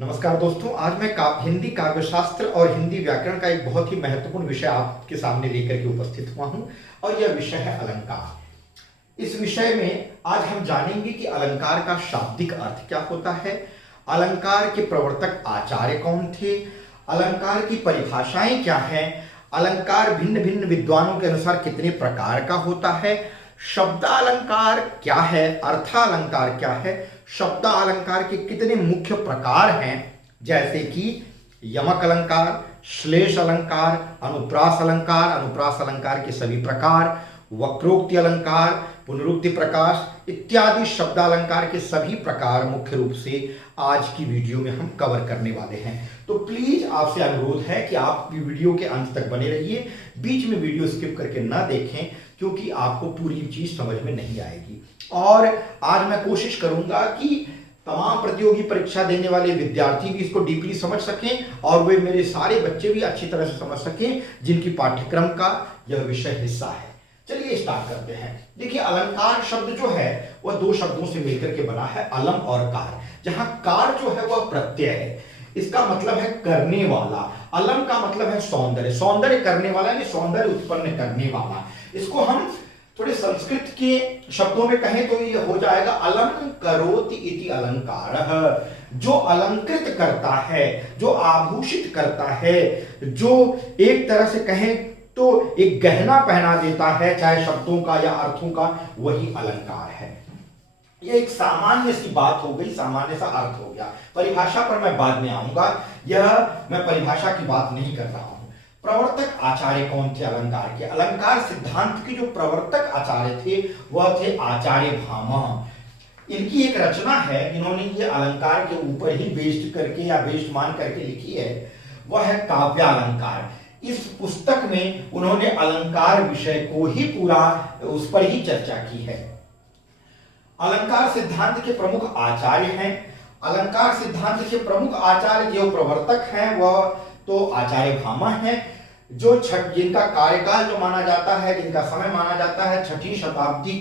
नमस्कार दोस्तों, आज मैं हिंदी काव्यशास्त्र और हिंदी व्याकरण का एक बहुत ही महत्वपूर्ण विषय आपके सामने लेकर के उपस्थित हुआ हूं और यह विषय है अलंकार। इस विषय में आज हम जानेंगे कि अलंकार का शाब्दिक अर्थ क्या होता है, अलंकार के प्रवर्तक आचार्य कौन थे, अलंकार की परिभाषाएं क्या हैं, अलंकार भिन्न भिन्न विद्वानों के अनुसार कितने प्रकार का होता है, शब्दालंकार क्या है, अर्थालंकार क्या है, शब्दालंकार के कितने मुख्य प्रकार हैं, जैसे कि यमक अलंकार, श्लेष अलंकार, अनुप्रास अलंकार, अनुप्रास अलंकार के सभी प्रकार, वक्रोक्ति अलंकार, पुनरुक्ति प्रकाश इत्यादि शब्दालंकार के सभी प्रकार मुख्य रूप से आज की वीडियो में हम कवर करने वाले हैं। तो प्लीज आपसे अनुरोध है कि आप वीडियो के अंत तक बने रहिए, बीच में वीडियो स्किप करके ना देखें क्योंकि आपको पूरी चीज समझ में नहीं आएगी। और आज मैं कोशिश करूंगा कि तमाम प्रतियोगी परीक्षा देने वाले विद्यार्थी भी इसको डीपली समझ सकें और वे मेरे सारे बच्चे भी अच्छी तरह से समझ सकें जिनकी पाठ्यक्रम का यह विषय हिस्सा है। चलिए स्टार्ट करते हैं। देखिए, अलंकार शब्द जो है वह दो शब्दों से मिलकर के बना है, अलम और कार। जहां कार जो है वह प्रत्यय है, इसका मतलब है करने वाला। अलम का मतलब है सौंदर्य, सौंदर्य करने वाला यानी सौंदर्य उत्पन्न करने वाला। इसको हम थोड़े संस्कृत के शब्दों में कहें तो ये हो जाएगा अलंकरोति इति अलंकार। जो अलंकृत करता है, जो आभूषित करता है, जो एक तरह से कहें तो एक गहना पहना देता है, चाहे शब्दों का या अर्थों का, वही अलंकार है। यह एक सामान्य सी बात हो गई, सामान्य सा अर्थ हो गया। परिभाषा पर मैं बाद में आऊंगा, यह मैं परिभाषा की बात नहीं कर रहा हूं। प्रवर्तक आचार्य कौन थे अलंकार के? अलंकार सिद्धांत के जो प्रवर्तक आचार्य थे वह थे आचार्य भामा। इनकी एक रचना है, इन्होंने ये अलंकार के ऊपर ही बेस्ड करके या बेस्ड मान करके लिखी है, वह है काव्यालंकार। इस पुस्तक में उन्होंने अलंकार विषय को ही पूरा उस पर ही चर्चा की है। अलंकार सिद्धांत के प्रमुख आचार्य हैं। अलंकार सिद्धांत के प्रमुख आचार्य जो प्रवर्तक हैं वह तो आचार्य भामा हैं, जो जिनका कार्यकाल जो माना जाता है, जिनका समय माना जाता है 6वीं शताब्दी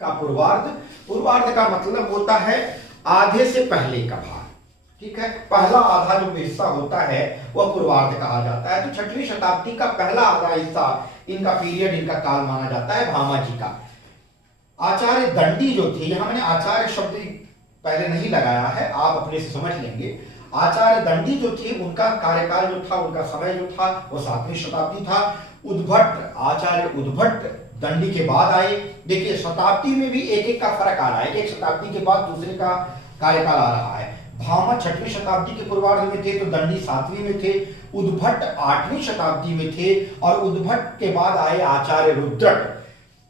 का पूर्वार्ध। पूर्वार्ध का मतलब होता है आधे से पहले का भाग, ठीक है। पहला आधा जो हिस्सा होता है वह पूर्वार्ध कहा जाता है। तो 6वीं शताब्दी का पहला आधा हिस्सा इनका पीरियड, इनका काल माना जाता है भामा जी का। आचार्य दंडी जो थे, यहां मैंने आचार्य शब्द पहले नहीं लगाया है, आप अपने से समझ लेंगे। आचार्य दंडी जो थे उनका कार्यकाल जो था, उनका समय जो था वो 7वीं शताब्दी था। उद्भट, आचार्य उद्भट दंडी के बाद आए। देखिए, शताब्दी में भी एक एक का फर्क आ रहा है, एक शताब्दी के बाद दूसरे का कार्यकाल आ रहा है। भामा 6वीं शताब्दी के पूर्वार्ध में थे तो दंडी 7वीं में थे, उद्भट 8वीं शताब्दी में थे और उद्भट के बाद आए आचार्य रुद्रट,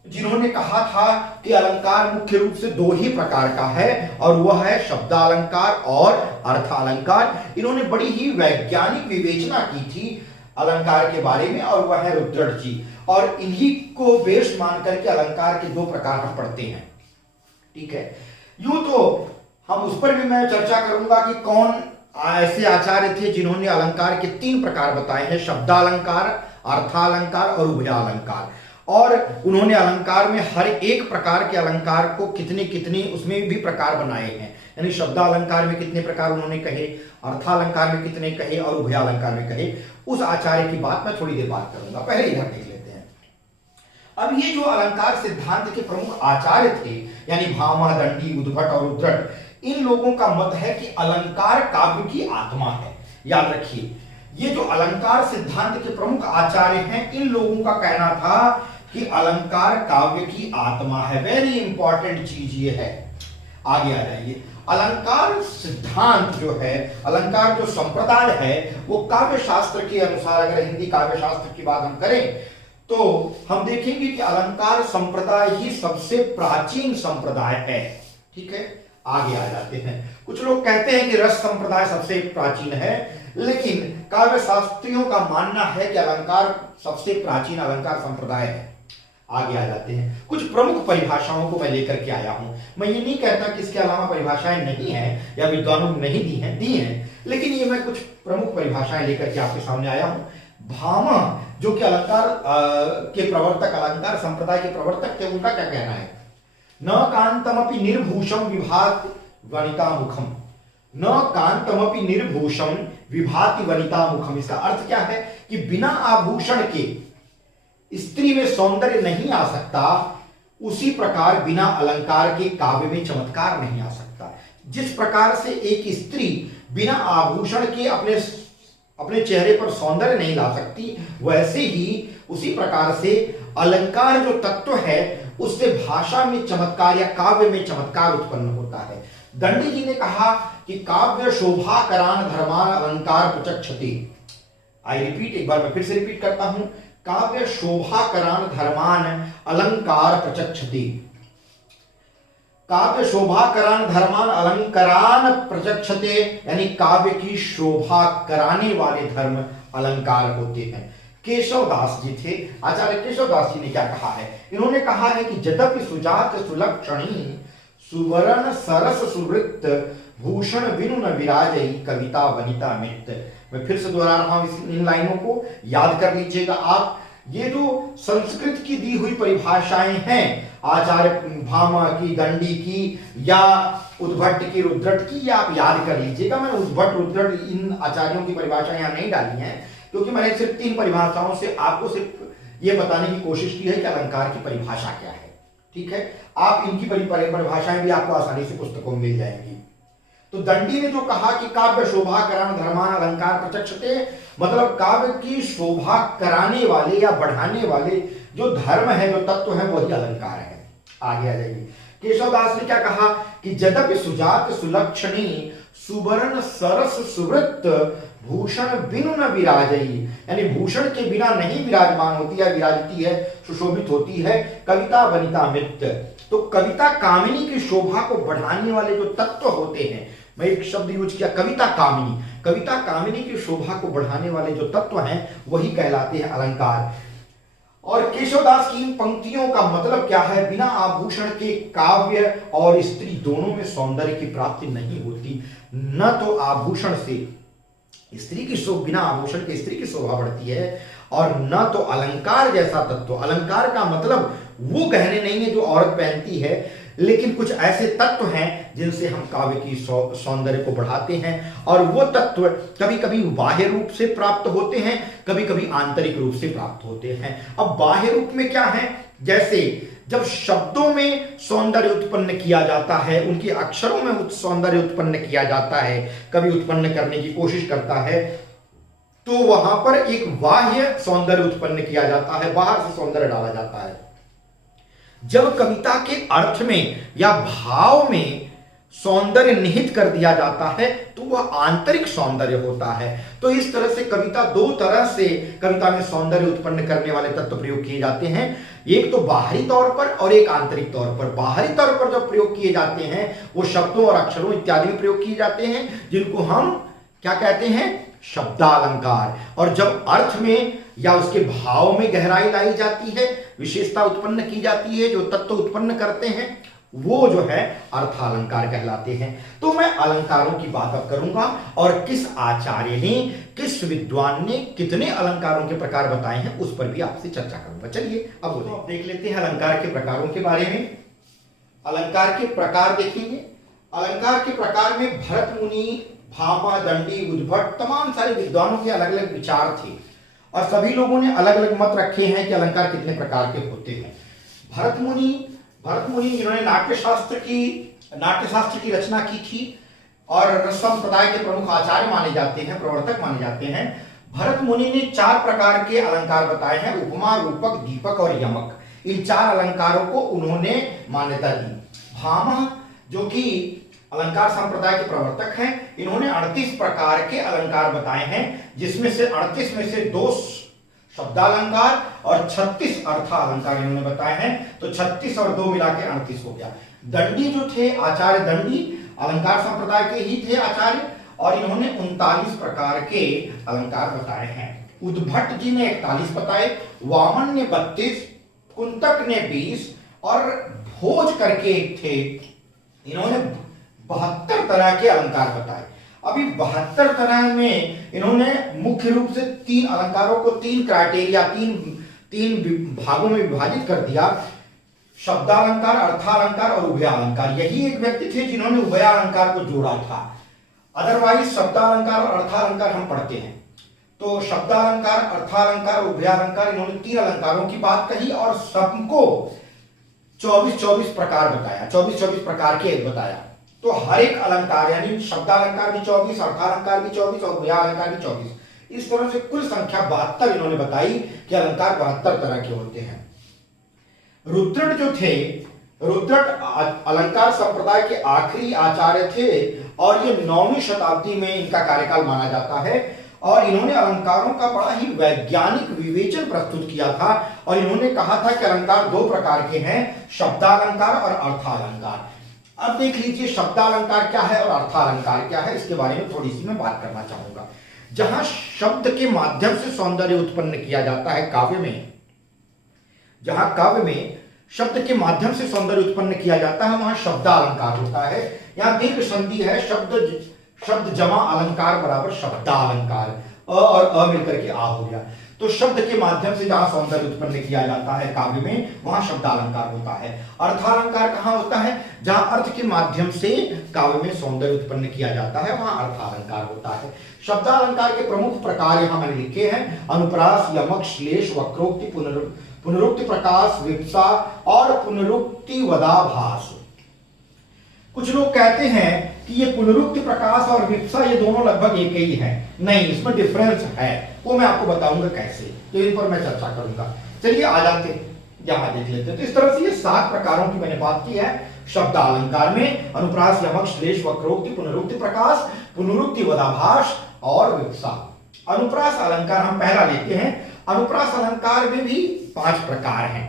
जिन्होंने कहा था कि अलंकार मुख्य रूप से दो ही प्रकार का है और वह है शब्दालंकार और अर्थालंकार। इन्होंने बड़ी ही वैज्ञानिक विवेचना की थी अलंकार के बारे में और वह है रुद्रट जी, और इन्हीं को बेस मान करके अलंकार के दो प्रकार हम पढ़ते हैं, ठीक है। यूं तो हम उस पर भी मैं चर्चा करूंगा कि कौन ऐसे आचार्य थे जिन्होंने अलंकार के 3 प्रकार बताए हैं, शब्दालंकार, अर्थालंकार और उभयालंकार। और उन्होंने अलंकार में हर एक प्रकार के अलंकार को कितने कितने उसमें भी प्रकार बनाए हैं, यानी शब्दालंकार में कितने प्रकार उन्होंने कहे, अर्थालंकार में कितने कहे और उभयालंकार में कहे। उस आचार्य की बात मैं थोड़ी देर बाद करूंगा, पहले इधर देख लेते हैं। अब ये जो अलंकार सिद्धांत के प्रमुख आचार्य थे यानी भामा, दंडी, उद्भट और उद्रट, इन लोगों का मत है कि अलंकार काव्य की आत्मा है। याद रखिए, ये जो अलंकार सिद्धांत के प्रमुख आचार्य हैं, इन लोगों का कहना था कि अलंकार काव्य की आत्मा है। वेरी इंपॉर्टेंट चीज ये है। आगे आ जाइए। अलंकार सिद्धांत जो है, अलंकार जो संप्रदाय है, वो काव्य शास्त्र के अनुसार, अगर हिंदी काव्य शास्त्र की बात हम करें तो हम देखेंगे कि अलंकार संप्रदाय ही सबसे प्राचीन संप्रदाय है, ठीक है। आगे आ जाते हैं। कुछ लोग कहते हैं कि रस संप्रदाय सबसे प्राचीन है, लेकिन काव्य शास्त्रियों का मानना है कि अलंकार सबसे प्राचीन अलंकार संप्रदाय है। आगे आ जाते हैं। कुछ प्रमुख परिभाषाओं को मैं लेकर के आया हूं। मैं ये नहीं कहता कि इसके अलावा परिभाषाएं नहीं हैं या विद्वानों ने नहीं दी हैं, लेकिन ये मैं कुछ प्रमुख परिभाषाएं लेकर के आपके सामने आया हूं। भामा जो कि अलंकार के प्रवर्तक, अलंकार संप्रदाय के प्रवर्तक थे, उनका क्या कहना है? न कांतमपि निर्भूषम विभात वनिता मुखम। न कांतमपि निर्भूषम विभाति वनिता मुखम। इसका अर्थ क्या है कि बिना आभूषण के स्त्री में सौंदर्य नहीं आ सकता, उसी प्रकार बिना अलंकार के काव्य में चमत्कार नहीं आ सकता। जिस प्रकार से एक स्त्री बिना आभूषण के अपने चेहरे पर सौंदर्य नहीं ला सकती, वैसे ही उसी प्रकार से अलंकार जो तत्व है उससे भाषा में चमत्कार या काव्य में चमत्कार उत्पन्न होता है। दंडी जी ने कहा कि काव्य शोभा करान धर्मान अलंकार प्रचक्षति। आई रिपीट, एक बार मैं फिर से रिपीट करता हूं, काव्य शोभा करान धर्मान अलंकार प्रचक्षति। काव्य शोभा करान धर्मान अलंकारान प्रचक्षते, यानी काव्य की शोभा कराने वाले धर्म अलंकार होते हैं। केशवदास जी थे, आचार्य केशवदास जी ने क्या कहा है? इन्होंने कहा है कि यद्यपि सुजात सुलक्षणी सुवर्ण सरस सुवृत्त भूषण बिनु न विराजई कविता वनिता मित्र। मैं फिर से दोहरा रहा हूं, इन लाइनों को याद कर लीजिएगा आप। ये जो संस्कृत की दी हुई परिभाषाएं हैं, आचार्य भामा की, दंडी की या उद्भट की, रुद्रट की, आप याद कर लीजिएगा। मैंने उद्भट रुद्रट इन आचार्यों की परिभाषाएं यहां नहीं डाली हैं, क्योंकि मैंने सिर्फ 3 परिभाषाओं से आपको सिर्फ ये बताने की कोशिश की है कि अलंकार की परिभाषा क्या है। ठीक है, आप इनकी परिभाषाएं भी आपको आसानी से पुस्तकों में मिल जाएंगी। तो दंडी ने जो कहा कि काव्य शोभा करान धर्मान अलंकार प्रचक्षते, मतलब काव्य की शोभा कराने वाले या बढ़ाने वाले जो धर्म है, जो तत्व है, वही अलंकार है। आगे आ जाइए। केशवदास ने क्या कहा कि यद्यपि सुजात सुलक्षणी सुवर्ण सरस सुवृत्त भूषण बिनु न विराजई, यानी भूषण के बिना नहीं विराजमान होती है, विराजती है, सुशोभित होती है, कविता वनिता मित्र। तो कविता कामिनी की शोभा को बढ़ाने वाले जो तत्व होते हैं, मैं एक शब्द यूज किया, कविता कामिनी। कविता कामिनी की शोभा को बढ़ाने वाले जो तत्व हैं वही कहलाते हैं अलंकार। और केशवदास की इन पंक्तियों का मतलब क्या है? बिना आभूषण के काव्य और स्त्री दोनों में सौंदर्य की प्राप्ति नहीं होती। न तो आभूषण से स्त्री की शोभा, बिना आभूषण के स्त्री की शोभा बढ़ती है, और न तो अलंकार जैसा तत्व। अलंकार का मतलब वो गहने नहीं है जो औरत पहनती है, लेकिन कुछ ऐसे तत्व हैं जिनसे हम काव्य की सौंदर्य को बढ़ाते हैं, और वो तत्व कभी कभी बाह्य रूप से प्राप्त होते हैं, कभी कभी आंतरिक रूप से प्राप्त होते हैं। अब बाह्य रूप में क्या है? जैसे जब शब्दों में सौंदर्य उत्पन्न किया जाता है, उनके अक्षरों में सौंदर्य उत्पन्न किया जाता है, कभी उत्पन्न करने की कोशिश करता है, तो वहां पर एक बाह्य सौंदर्य उत्पन्न किया जाता है, बाहर से सौंदर्य डाला जाता है। जब कविता के अर्थ में या भाव में सौंदर्य निहित कर दिया जाता है तो वह आंतरिक सौंदर्य होता है। तो इस तरह से कविता, 2 तरह से कविता में सौंदर्य उत्पन्न करने वाले तत्व प्रयोग किए जाते हैं, एक तो बाहरी तौर पर और एक आंतरिक तौर पर। बाहरी तौर पर जब प्रयोग किए जाते हैं वो शब्दों और अक्षरों इत्यादि में प्रयोग किए जाते हैं, जिनको हम क्या कहते हैं? शब्दालंकार। और जब अर्थ में या उसके भाव में गहराई लाई जाती है, विशेषता उत्पन्न की जाती है, जो तत्व उत्पन्न करते हैं, वो जो है अर्थालंकार कहलाते हैं। तो मैं अलंकारों की बात अब करूंगा और किस आचार्य ने, किस विद्वान ने कितने अलंकारों के प्रकार बताए हैं उस पर भी आपसे चर्चा करूंगा। चलिए अब तो देख लेते हैं अलंकार के प्रकारों के बारे में। अलंकार के प्रकार देखेंगे। अलंकार के प्रकार में भरत मुनि, भामा, दंडी, उद्भट, तमाम सारे विद्वानों के अलग अलग विचार थे और सभी लोगों ने अलग अलग मत रखे हैं कि अलंकार कितने प्रकार के होते हैं। भरत मुनि जिन्होंने नाट्यशास्त्र की रचना की थी और रस संप्रदाय के प्रमुख आचार्य माने जाते हैं, प्रवर्तक माने जाते हैं। भरत मुनि ने 4 प्रकार के अलंकार बताए हैं, उपमा, रूपक, दीपक और यमक। इन 4 अलंकारों को उन्होंने मान्यता दी। भामा जो कि अलंकार संप्रदाय के प्रवर्तक हैं, इन्होंने 38 प्रकार के अलंकार बताए हैं, जिसमें से 38 में से 2 शब्दालंकार और 36 अर्थालंकार इन्होंने बताए हैं। तो 36 और 2 मिला के 38 हो गया। दंडी जो थे, आचार्य दंडी अलंकार संप्रदाय के ही थे आचार्य, और इन्होंने 39 प्रकार के अलंकार बताए हैं। उद्भट जी ने 41 बताए, वामन ने 32, कुंतक ने 20 और भोज करके एक थे, इन्होंने 72 तरह के अलंकार बताए। अभी 72 तरह में इन्होंने मुख्य रूप से 3 अलंकारों को 3 क्राइटेरिया, तीन भागों में विभाजित कर दिया। शब्दालंकार, अर्थालंकार और उभयालंकार। यही एक व्यक्ति थे जिन्होंने उभयालंकार को जोड़ा था। अदरवाइज शब्दालंकार और अर्थालंकार हम पढ़ते हैं। तो शब्दालंकार, अर्थालंकार, उभयालंकार, इन्होंने 3 अलंकारों की बात कही और सबको 24-24 प्रकार बताया, 24-24 प्रकार के बताया। तो हर एक अलंकार यानी शब्दालंकार भी 24, अर्थालंकार भी 24 और उभयालंकार भी 24, इस तरह से कुल संख्या 72 इन्होंने बताई कि अलंकार 72 तरह के होते हैं। रुद्रट जो थे, रुद्रट अलंकार संप्रदाय के आखिरी आचार्य थे और ये 9वीं शताब्दी में इनका कार्यकाल माना जाता है और इन्होंने अलंकारों का बड़ा ही वैज्ञानिक विवेचन प्रस्तुत किया था और इन्होंने कहा था कि अलंकार 2 प्रकार के हैं, शब्दालंकार और अर्थालंकार। अब देख लीजिए शब्दालंकार क्या है और अर्थालंकार क्या है, इसके बारे में थोड़ी सी मैं बात करना चाहूंगा। जहां शब्द के माध्यम से सौंदर्य उत्पन्न किया जाता है काव्य में, जहां काव्य में शब्द के माध्यम से सौंदर्य उत्पन्न किया जाता है वहां शब्दालंकार होता है। यहां दीर्घ संधि है, शब्द जमा अलंकार बराबर शब्दालंकार, अ और अ मिलकर के आ हो गया। तो शब्द के माध्यम से जहां सौंदर्य उत्पन्न किया जाता है काव्य में वहां शब्दालंकार होता है। अर्थालंकार कहां होता है? जहां अर्थ के माध्यम से काव्य में सौंदर्य उत्पन्न किया जाता है वहां अर्थालंकार होता है। शब्दालंकार के प्रमुख प्रकार यहां मैंने लिखे हैं, अनुप्रास, यमक, श्लेष, वक्रोक्ति, पुनरुक्ति, प्रकाश, विप्सा और पुनरुक्ति वदाभास। कुछ लोग कहते हैं कि ये पुनरुक्ति, प्रकाश और विप्सा ये दोनों लगभग एक ही हैं। नहीं, इसमें डिफरेंस है, वो मैं आपको बताऊंगा कैसे, तो इन पर मैं चर्चा करूंगा। चलिए आ जाते हैं, यहां देख लेते हैं। तो इस तरह से ये 7 प्रकारों की मैंने बात की है शब्दालंकार में, अनुप्रास, यमक, श्लेष, वक्रोक्ति, पुनरुक्ति, प्रकाश, पुनरुक्ति वदाभास और विप्सा। अनुप्रास अलंकार हम पहला लेते हैं। अनुप्रास अलंकार में भी 5 प्रकार हैं,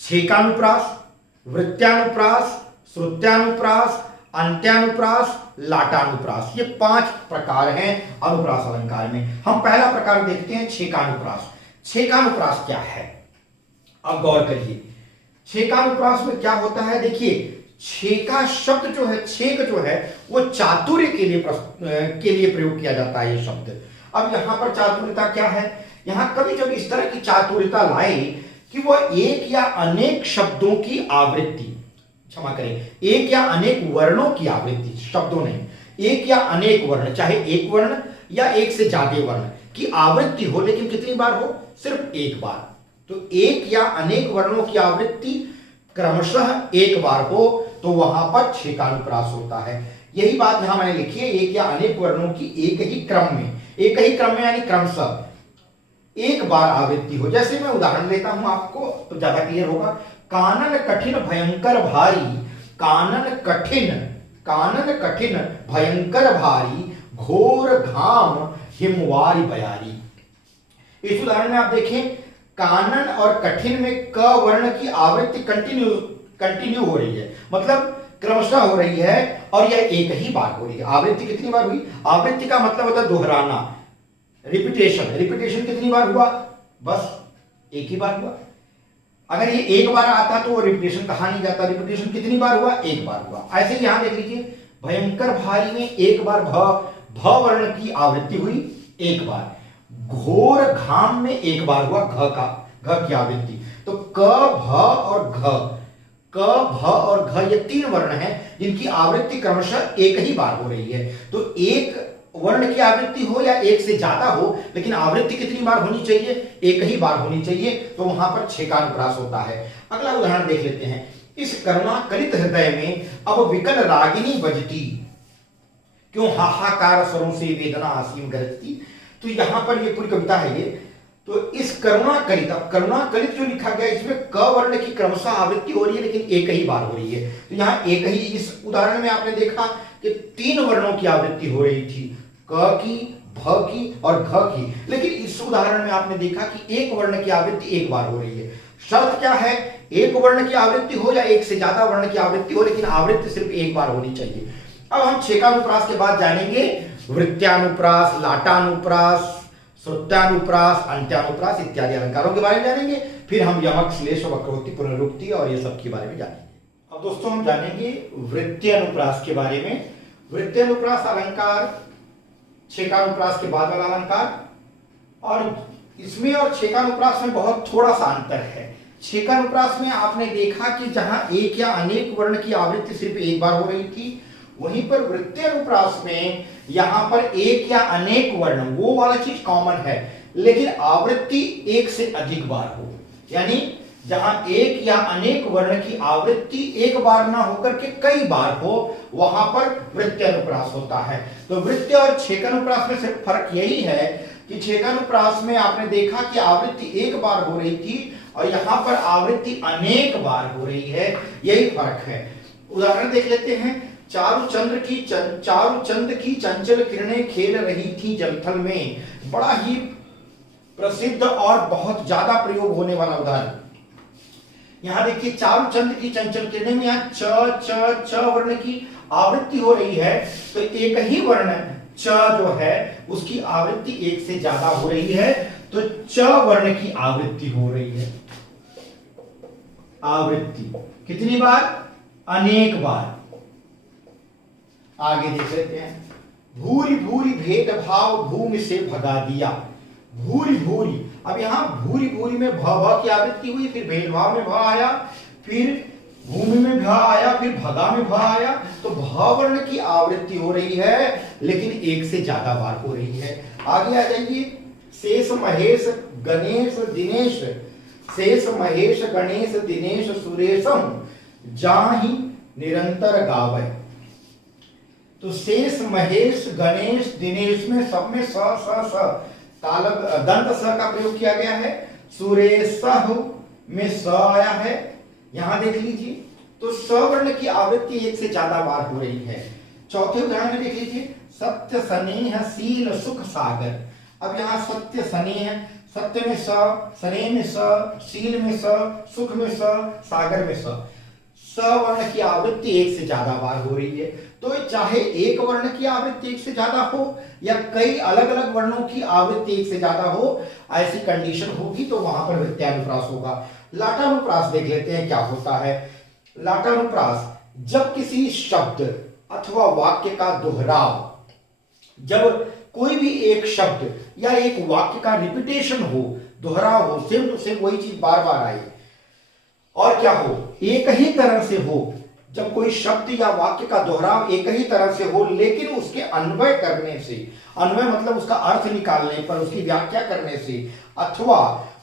छेकानुप्रास, वृत्त्यानुप्रास, श्रुत्यानुप्रास, अंत्यानुप्रास, लाटानुप्रास, ये 5 प्रकार हैं अनुप्रास अलंकार में। हम पहला प्रकार देखते हैं छेकानुप्रास। छेकानुप्रास क्या है, अब गौर करिए। छेकानुप्रास में क्या होता है, देखिए छेका शब्द जो है, छेक जो है वो चातुर्य के लिए प्रयोग किया जाता है ये शब्द। अब यहां पर चातुर्यता क्या है, यहां कभी जब इस तरह की चातुर्यता लाए कि वह एक या अनेक शब्दों की आवृत्ति, क्षमा करें, एक या अनेक वर्णों की आवृत्ति, शब्दों नहीं, एक या अनेक वर्ण, चाहे एक वर्ण या एक से ज्यादा वर्ण की आवृत्ति हो, लेकिन कितनी बार हो, सिर्फ एक बार। तो एक या अनेक वर्णों की आवृत्ति क्रमशः एक बार हो तो वहां पर छेकानुप्रास होता है। यही बात यहां मैंने लिखी है, एक या अनेक वर्णों की एक ही क्रम में यानी क्रमशः एक बार आवृत्ति हो। जैसे मैं उदाहरण लेता हूं आपको तो ज्यादा क्लियर होगा। कानन कठिन भयंकर भारी, कानन कठिन भयंकर भारी, घोर घाम हिमवारी बयारी। इस उदाहरण में आप देखें, कानन और कठिन में क वर्ण की आवृत्ति कंटिन्यू हो रही है, मतलब क्रमशः हो रही है और यह एक ही बार हो रही है। आवृत्ति कितनी बार हुई, आवृत्ति का मतलब होता है दोहराना, रिपीटेशन कितनी बार हुआ, बस एक ही बार हुआ। अगर ये एक बार आता तो वो रिपीटेशन कहा नहीं जाता, रिपीटेशन कितनी बार हुआ, एक बार हुआ। ऐसे ही यहां देख लीजिए, भयंकर भारी में एक बार भ वर्ण की आवृत्ति हुई एक बार, घोर घाम में एक बार हुआ घ की आवृत्ति। तो क भ और घ ये 3 वर्ण हैं जिनकी आवृत्ति क्रमशः एक ही बार हो रही है। तो एक वर्ण की आवृत्ति हो या एक से ज्यादा हो, लेकिन आवृत्ति कितनी बार होनी चाहिए, एक ही बार होनी चाहिए, तो वहां पर छेकानुप्रास होता है। अगला उदाहरण देख लेते हैं। इस करुणाकलित हृदय में अब विकल रागिनी बजती, क्यों हाहाकार स्वरों से वेदना असीम गरजती। तो यहां पर ये पूरी कविता है ये। तो इस करुणाकलित, अब करुणाकलित जो लिखा गया इसमें क वर्ण की क्रमशः आवृत्ति हो रही है लेकिन एक ही बार हो रही है। तो यहां एक ही, इस उदाहरण में आपने देखा कि 3 वर्णों की आवृत्ति हो रही थी, क की, भ की और घ की, लेकिन इस उदाहरण में आपने देखा कि एक वर्ण की आवृत्ति एक बार हो रही है। शर्त क्या है, एक वर्ण की आवृत्ति हो या एक से ज्यादा वर्ण की आवृत्ति हो, लेकिन आवृत्ति सिर्फ एक बार होनी चाहिए। अब हम छेकानुप्रास के बाद जानेंगे वृत्त्यानुप्रास, लाटानुप्रास, श्रुत्यानुप्रास, अंत्यानुप्रास इत्यादि अलंकारों के बारे में जानेंगे। फिर हम यमक, श्लेष, वक्रोक्ति, पुनरुक्ति और ये सब के बारे में जानेंगे। अब दोस्तों हम जानेंगे वृत्त्यानुप्रास के बारे में। वृत्त्यानुप्रास अलंकार छेकानुप्रास के बाद वाला अलंकार, और इसमें और छेकानुप्रास में बहुत थोड़ा सा अंतर है। छेकानुप्रास में आपने देखा कि जहां एक या अनेक वर्ण की आवृत्ति सिर्फ एक बार हो रही थी, वहीं पर वृत्तीय अनुप्रास में यहां पर एक या अनेक वर्ण, वो वाला चीज कॉमन है, लेकिन आवृत्ति एक से अधिक बार हो। यानी जहां एक या अनेक वर्ण की आवृत्ति एक बार ना होकर के कई बार हो, वहां पर वृत्तीय अनुप्रास होता है। तो वृत्तीय और छेकानुप्रास में सिर्फ फर्क यही है कि छेकानुप्रास में आपने देखा कि आवृत्ति एक बार हो रही थी और यहां पर आवृत्ति अनेक बार हो रही है, यही फर्क है। उदाहरण देख लेते हैं। चारु चंद की चंचल किरणें खेल रही थी जलथल में, बड़ा ही प्रसिद्ध और बहुत ज्यादा प्रयोग होने वाला उदाहरण। यहां देखिए चारु चंद की चंचल किरणें में यहाँ च च च वर्ण की आवृत्ति हो रही है, तो एक ही वर्ण च जो है उसकी आवृत्ति एक से ज्यादा हो रही है, तो च वर्ण की आवृत्ति हो रही है। आवृत्ति कितनी बार? अनेक बार। आगे देख लेते हैं। भूरी भूरी भेदभाव भूमि से भगा दिया। भूरी भूरी, अब यहां भूरी भूरी में भ भ की आवृत्ति हुई, फिर भेदभाव में भ आया, फिर भूमि में भ आया, फिर भगा में भ आया, तो भ वर्ण की आवृत्ति हो रही है, लेकिन एक से ज्यादा बार हो रही है। आगे आ जाइए। शेष महेश गणेश दिनेश, शेष महेश गणेश दिनेश सुरेशम जाहि निरंतर गावे। तो शेष महेश गणेश दिनेश में सब में स स स तालब दंत स का प्रयोग किया गया है। सुरेश में स आया है, यहां देख लीजिए। तो स वर्ण की आवृत्ति एक से ज्यादा बार हो रही है। चौथे उदाहरण में देख लीजिए। सत्य स्नेह शील सुख सागर। अब यहां सत्य स्नेह, सत्य में स, स्नेह में स, शील में स, सुख में स, सागर में स। स वर्ण की आवृत्ति एक से ज्यादा बार हो रही है। तो चाहे एक वर्ण की आवृत्ति एक से ज्यादा हो या कई अलग अलग वर्णों की आवृत्ति एक से ज्यादा हो, ऐसी कंडीशन होगी तो वहां पर वृत्त्यानुप्रास होगा। लाटानुप्रास देख लेते हैं क्या होता है। लाटानुप्रास, जब किसी शब्द अथवा वाक्य का दोहराव, जब कोई भी एक शब्द या एक वाक्य का रिपीटेशन हो, दोहराव हो, सेम टू सेम वही चीज बार बार आए, और क्या हो, एक ही तरह से हो। जब कोई शब्द या वाक्य का दोहराव एक ही तरह से हो, लेकिन उसके अन्वय करने से, अन्वय मतलब उसका अर्थ निकालने पर, उसकी व्याख्या करने से, अथवा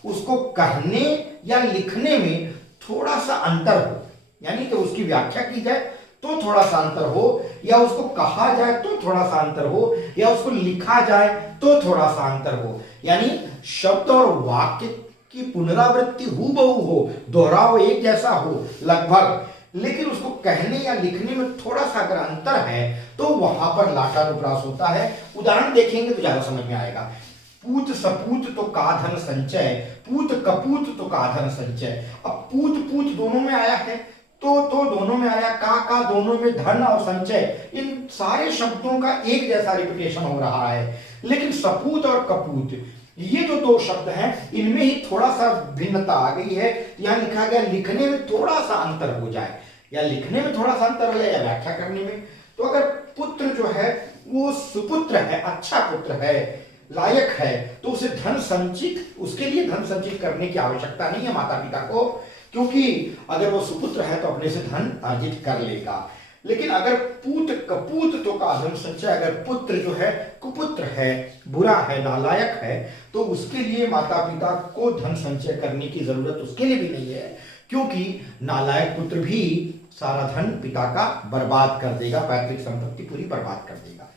उसको कहने या लिखने में थोड़ा सा अंतर हो, यानी कि उसकी व्याख्या की जाए तो थोड़ा सा अंतर हो, या उसको कहा जाए तो थोड़ा सा अंतर हो, या उसको लिखा जाए तो थोड़ा सा अंतर हो, यानी शब्द और वाक्य की पुनरावृत्ति हूबहू हो, दोहराव एक जैसा हो लगभग, लेकिन उसको कहने या लिखने में थोड़ा सा अगर अंतर है तो वहां पर लाटानुप्रास होता है। उदाहरण देखेंगे तो ज्यादा समझ में आएगा। पूत सपूत तो का धन संचय, पूत कपूत तो का धन संचय। अब पूत पूत दोनों में आया है, तो दोनों में आया, का दोनों में, धन और संचय, इन सारे शब्दों का एक जैसा रिपीटेशन हो रहा है। लेकिन सपूत और कपूत ये जो दो शब्द हैं, इनमें ही थोड़ा सा भिन्नता आ गई है। यहां लिखा गया लिखने में थोड़ा सा अंतर हो जाए, या लिखने में थोड़ा सा अंतर हो जाए, या व्याख्या करने में। तो अगर पुत्र जो है वो सुपुत्र है, अच्छा पुत्र है, लायक है, तो उसे धन संचित, उसके लिए धन संचित करने की आवश्यकता नहीं है माता पिता को, क्योंकि अगर वो सुपुत्र है तो अपने से धन अर्जित कर लेगा। लेकिन अगर पूत कपूत तो का धन संचय, अगर पुत्र जो है कुपुत्र है, बुरा है, नालायक है, तो उसके लिए माता पिता को धन संचय करने की जरूरत उसके लिए भी नहीं है, क्योंकि नालायक पुत्र भी सारा धन पिता का बर्बाद कर देगा, पैतृक संपत्ति पूरी बर्बाद कर देगा।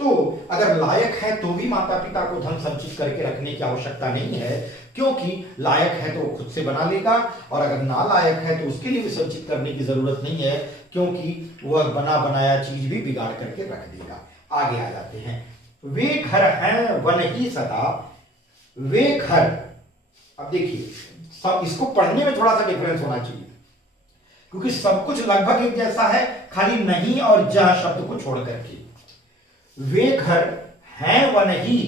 तो अगर लायक है तो भी माता पिता को धन संचित करके रखने की आवश्यकता नहीं है, क्योंकि लायक है तो वो खुद से बना लेगा, और अगर नालायक है तो उसके लिए भी संचित करने की जरूरत नहीं है, क्योंकि वह बना बनाया चीज भी बिगाड़ करके रख देगा। आगे आ जाते हैं। वे घर हैं वन ही सदा, वे घर। अब देखिए सब, इसको पढ़ने में थोड़ा सा डिफरेंस होना चाहिए, क्योंकि सब कुछ लगभग एक जैसा है, खाली नहीं और जा शब्द को छोड़ करके। वे घर हैं वन ही,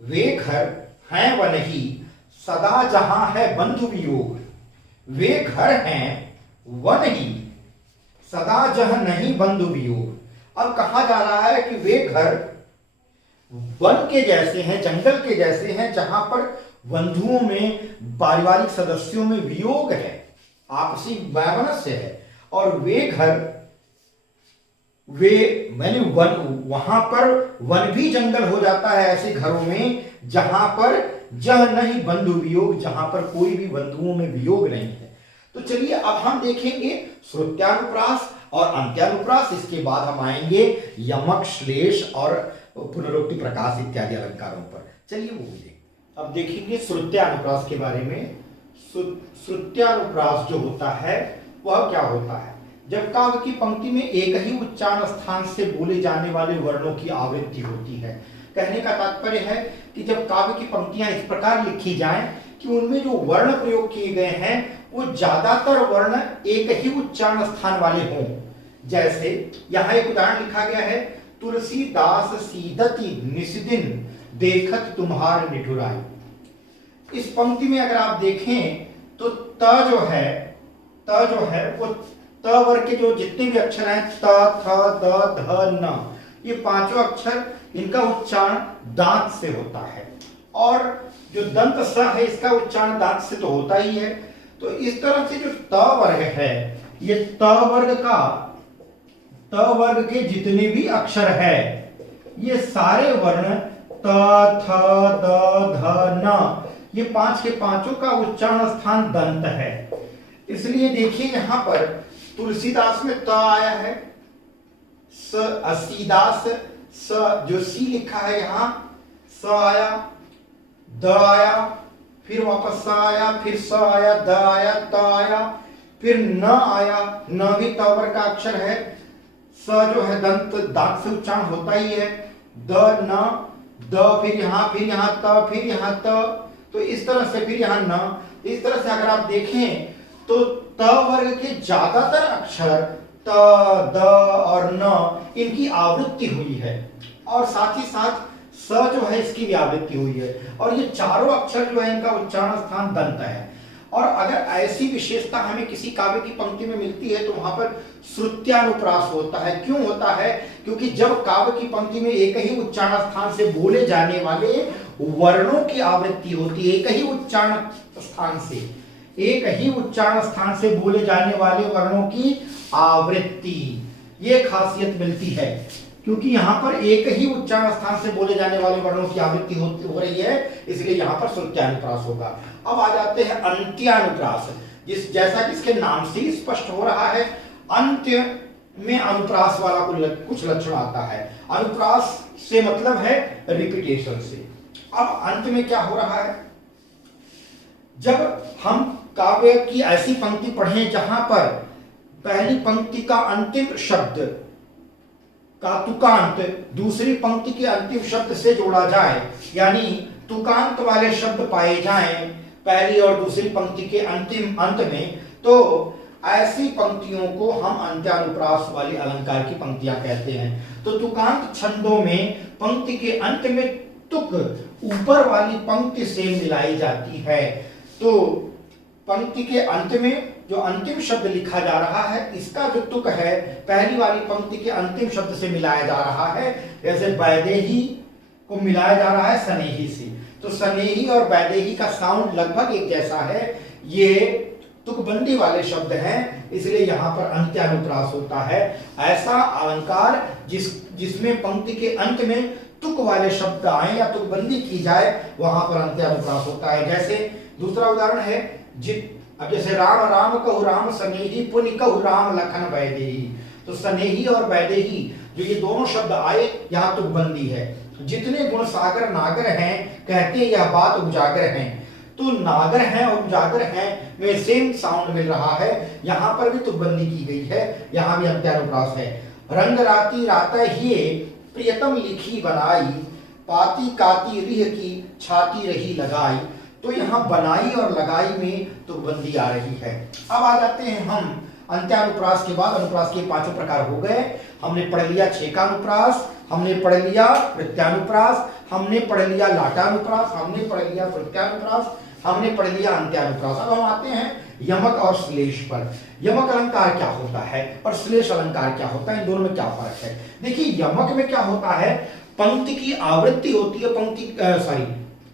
वे घर हैं वन ही, सदा जहां है बंधु वियोग। वे घर हैं वन ही, सदा जहां नहीं बंधु वियोग। अब कहा जा रहा है कि वे घर वन के जैसे हैं, जंगल के जैसे हैं, जहां पर बंधुओं में, पारिवारिक सदस्यों में वियोग है, आपसी वैमनस्य है। और वे घर वे मैंने वन, वहां पर वन भी जंगल हो जाता है ऐसे घरों में जहां पर जह नहीं बंधु वियोग, जहां पर कोई भी बंधुओं में वियोग नहीं है। तो चलिए अब हम देखेंगे श्रुत्यानुप्रास और अंत्यानुप्रास, इसके बाद हम आएंगे यमक, श्लेष और पुनरुक्ति, प्रकाश इत्यादि अलंकारों पर। चलिए वो भी अब देखेंगे श्रुत्यानुप्रास के बारे में। श्रुत्यानुप्रास जो होता है वह क्या होता है? जब काव्य की पंक्ति में एक ही उच्चारण स्थान से बोले जाने वाले वर्णों की आवृत्ति होती है। कहने का तात्पर्य है कि जब काव्य की पंक्तियां इस प्रकार लिखी जाएं कि उनमें जो वर्ण प्रयोग किए गए हैं वो ज्यादातर वर्ण एक ही उच्चारण स्थान वाले हों। जैसे यहां एक उदाहरण लिखा गया है, तुलसीदास सीदति निस्दिन देखत तुम्हार निठुराई। इस पंक्ति में अगर आप देखें तो त जो है वो त वर्ग के जो जितने भी अक्षर हैं, त, थ, द, ध, न, ये पांचों अक्षर, इनका उच्चारण दांत से होता है। और जो दंत स है इसका उच्चारण दांत से तो होता ही है। तो इस तरह से जो त वर्ग है, ये त वर्ग के जितने भी अक्षर है ये सारे वर्ण त, थ, द, ध, न, ये पांच के पांचों का उच्चारण स्थान दंत है। इसलिए देखिए यहां पर तुलसीदास में त आया है, सीदास स जो सी लिखा है यहां स आया, द आया, फिर वापस स आया, फिर स आया, द आया, त आया, फिर न आया, न भी त वर्ग का अक्षर है। स जो है दंत दांत से उच्चारण होता ही है। द, न, द, फिर यहां त, फिर यहां त, तो इस तरह से फिर यहां न। इस तरह से अगर आप देखें तो त वर्ग के ज्यादातर अक्षर त, द और न, इनकी आवृत्ति हुई है और साथ ही साथ स जो है इसकी भी आवृत्ति हुई है। और ये चारों अक्षर जो है इनका उच्चारण स्थान दंत है। और अगर ऐसी विशेषता हमें किसी काव्य की पंक्ति में मिलती है तो वहां पर श्रुत्यानुप्रास होता है। क्यों होता है? क्योंकि जब काव्य की पंक्ति में एक ही उच्चारण स्थान से बोले जाने वाले वर्णों की आवृत्ति होती है, एक ही उच्चारण स्थान से बोले जाने वाले वर्णों की आवृत्ति, ये खासियत मिलती है। क्योंकि यहाँ पर एक ही उच्चारण स्थान से बोले जाने वाले वर्णों की आवृत्ति हो रही है, इसलिए यहाँ पर श्रुत्यानुप्रास होगा। अब आ जाते हैं अंत्यानुप्रास, जैसा कि इसके नाम से ही स्पष्ट हो रहा है, अंत्य में अनुप्रास वाला कुछ लक्षण आता है। अनुप्रास से मतलब है रिपीटेशन से। अब अंत में क्या हो रहा है? जब हम काव्य की ऐसी पंक्ति पढ़ें जहां पर पहली पंक्ति का अंतिम शब्द का तुकांत दूसरी पंक्ति के अंतिम शब्द से जोड़ा जाए, यानी तुकांत वाले शब्द पाए जाएं पहली और दूसरी पंक्ति के अंत में, तो ऐसी पंक्तियों को हम अंत्यानुप्रास वाली अलंकार की पंक्तियां कहते हैं। तो तुकांत छंदों में पंक्ति के अंत में तुक ऊपर वाली पंक्ति से मिलाई जाती है। तो पंक्ति के अंत में जो अंतिम शब्द लिखा जा रहा है इसका जो तुक है पहली वाली पंक्ति के अंतिम शब्द से मिलाया जा रहा है। जैसे वैदेही को मिलाया जा रहा है सनेही से, तो सनेही और वैदेही का साउंड लगभग एक जैसा है। ये तुकबंदी वाले शब्द हैं, इसलिए यहाँ पर अंत्यानुप्रास होता है। ऐसा अलंकार जिसमें पंक्ति के अंत में तुक वाले शब्द आए या तुकबंदी की जाए, वहां पर अंत्यानुप्रास होता है। जैसे दूसरा उदाहरण है अब जैसे राम राम कहु राम सनेही पुनि कहु राम लखन वैदेही, तो सनेही और वैदेही जो ये दोनों शब्द आए, यहाँ तुकबंदी है। जितने गुण सागर नागर हैं कहते यह बात उजागर हैं, तो नागर हैं और उजागर हैं में सेम साउंड मिल रहा है। यहाँ पर भी तुकबंदी की गई है, यहाँ भी अंत्यानुप्रास है। रंग राती राता ही प्रियतम लिखी बनाई, पाती काती रिह की छाती रही लगाई, तो यहाँ बनाई और लगाई में तुकबंदी आ रही है। अब आ जाते हैं हम अंत्यानुप्रास के बाद। अनुप्रास के पांचों प्रकार हो गए। हमने पढ़ लिया छेकानुप्रास, हमने पढ़ लिया प्रत्यानुप्रास, हमने पढ़ लिया लाटानुप्रास, हमने पढ़ लिया प्रत्यानुप्रास, हमने पढ़ लिया अंत्यानुप्रास। अब हम आते हैं यमक और श्लेष पर। यमक अलंकार क्या होता है और श्लेष अलंकार क्या होता है, इन दोनों में क्या फर्क है? देखिए यमक में क्या होता है, पंक्ति की आवृत्ति होती है,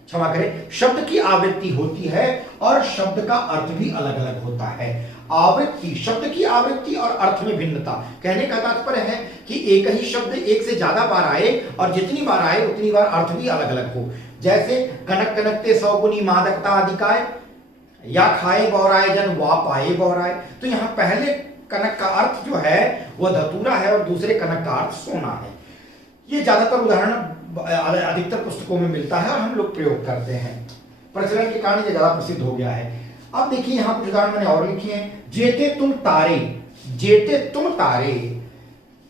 क्षमा करें, शब्द की आवृत्ति होती है और शब्द का अर्थ भी अलग अलग होता है। आवृत्ति, शब्द की आवृत्ति और अर्थ में भिन्नता। कहने का तात्पर्य है कि एक ही शब्द एक से ज्यादा बार आए और जितनी बार आए उतनी बार अर्थ भी अलग अलग हो। जैसे कनक कनकते सौगुनी मादकता अधिकाय, या खाए बौराए जन वा पाए बौराए। तो यहाँ पहले कनक का अर्थ जो है वह धतूरा है और दूसरे कनक का अर्थ सोना है। ये ज्यादातर उदाहरण अधिकतर पुस्तकों में मिलता है और हम लोग प्रयोग करते हैं। प्रचलन के कारण ये ज्यादा प्रसिद्ध हो गया है। अब देखिए यहाँ कुछ उदाहरण मैंने और लिखे हैं। जेते तुम तारे, जेते तुम तारे,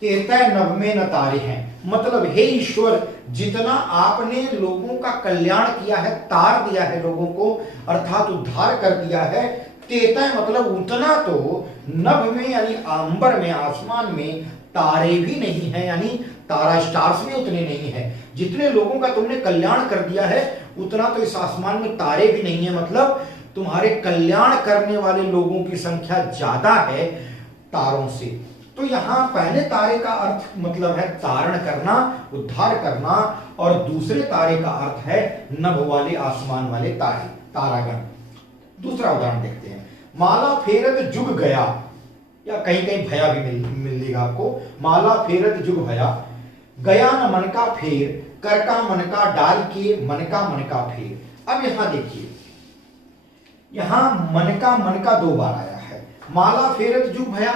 तेरता नभ में न तारे हैं। मतलब हे ईश्वर, जितना आपने लोगों का कल्याण किया है, तार दिया है लोगों को, अर्थात उद्धार कर दिया है, तेता मतलब उतना तो नभ में यानी अंबर में, आसमान में तारे भी नहीं है, यानी तारा स्टार्स भी उतने नहीं है। जितने लोगों का तुमने कल्याण कर दिया है उतना तो इस आसमान में तारे भी नहीं है। मतलब तुम्हारे कल्याण करने वाले लोगों की संख्या ज्यादा है तारों से। तो यहां पहले तारे का अर्थ मतलब है तारण करना, उद्धार करना, और दूसरे तारे का अर्थ है नभ वाले, आसमान वाले तारे, तारागण। दूसरा उदाहरण देखते हैं। माला फेरत जुग गया, या कहीं कहीं भया भी मिलेगा आपको। माला फेरत जुग भया, गया न मन का फेर, कर का मन का डाल के, मन का फेर। अब यहां देखिए, यहां मन का दो बार आया है। माला फेरत जुग भया,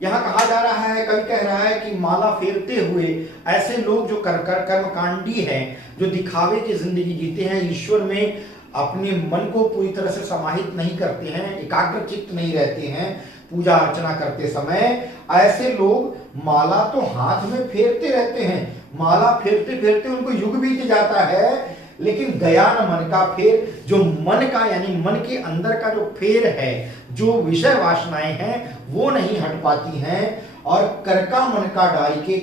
यहां कहा जा रहा है, कवि कह रहा है कि माला फेरते हुए ऐसे लोग जो कर्मकांडी हैं, जो दिखावे की जिंदगी जीते हैं, ईश्वर में अपने मन को पूरी तरह से समाहित नहीं करते हैं, एकाग्र चित्त नहीं रहते हैं पूजा अर्चना करते समय, ऐसे लोग माला तो हाथ में फेरते रहते हैं, माला फेरते फेरते उनको युग बीत जाता है, लेकिन गया न मन का फेर, जो मन का यानी मन के अंदर का जो फेर है, जो विषय वासनाएं हैं वो नहीं हट पाती हैं। और कर का मन का डाल के,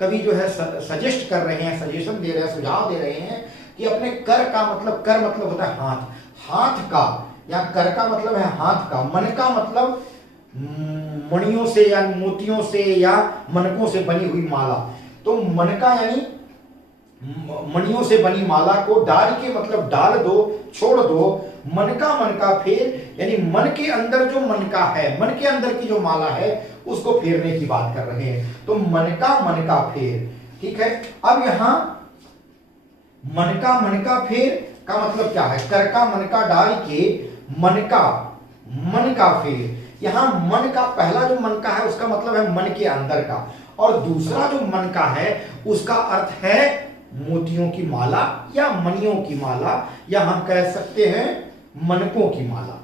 कवि जो है सजेस्ट कर रहे हैं, सजेशन दे रहे हैं, सुझाव दे रहे हैं कि अपने कर का मतलब, कर मतलब होता है हाथ, हाथ का, या कर का मतलब है हाथ का, मन का मतलब मणियों से या मोतियों से या मनकों से बनी हुई माला। तो मन का यानी मणियों से बनी माला को डाल के मतलब डाल दो, छोड़ दो। मन का फेर यानी मन के अंदर जो मन का है, मन के अंदर की जो माला है उसको फेरने की बात कर रहे हैं। तो मन का फेर, ठीक है। अब यहां मन का फेर का मतलब क्या है? कर का मन का डाल के मन का फेर। यहां मन का पहला जो मन का है उसका मतलब है मन के अंदर का, और दूसरा जो मन का है उसका अर्थ है मोतियों की माला या मणियों की माला, या हम कह सकते हैं मनकों की माला,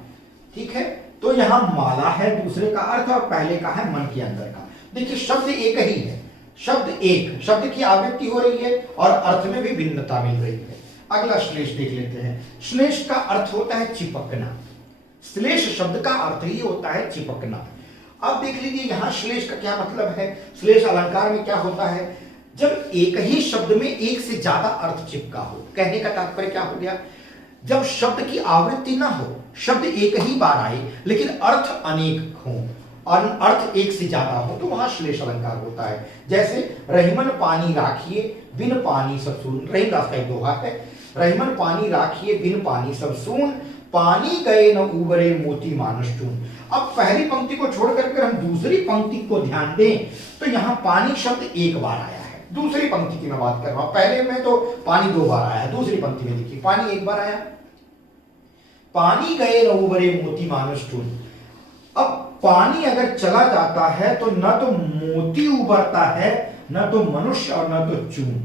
ठीक है। तो यहां माला है दूसरे का अर्थ, और पहले का है मन के अंदर का। देखिए शब्द एक ही है, शब्द एक, शब्द की आवृत्ति हो रही है और अर्थ में भी भिन्नता मिल रही है। अगला श्लेष देख लेते हैं। श्लेष का अर्थ होता है चिपकना। श्लेष शब्द का अर्थ ही होता है चिपकना। अब देख लीजिए यहां श्लेष का क्या मतलब है। श्लेष अलंकार में क्या होता है? जब एक ही शब्द में एक से ज्यादा अर्थ चिपका हो। कहने का तात्पर्य क्या हो गया? जब शब्द की आवृत्ति ना हो, शब्द एक ही बार आए लेकिन अर्थ अनेक हो और अर्थ एक से ज्यादा हो, तो वहां श्लेष अलंकार होता है। जैसे रहीमन पानी राखिए बिन पानी सब सून, रहीमदास का एक दोहा है। रहीमन पानी राखिए बिन पानी सब सून, पानी गए न उबरे मोती मानस टून। अब पहली पंक्ति को छोड़ करके हम दूसरी पंक्ति को ध्यान दें तो यहां पानी शब्द एक बार आया है। दूसरी पंक्ति की मैं बात कर रहा हूं, पहले में तो पानी दो बार आया है, दूसरी पंक्ति में देखिए पानी एक बार आया। पानी गए न उबरे मोती मानस टून। अब पानी अगर चला जाता है तो न तो मोती उबरता है, न तो मनुष्य और न तो चून।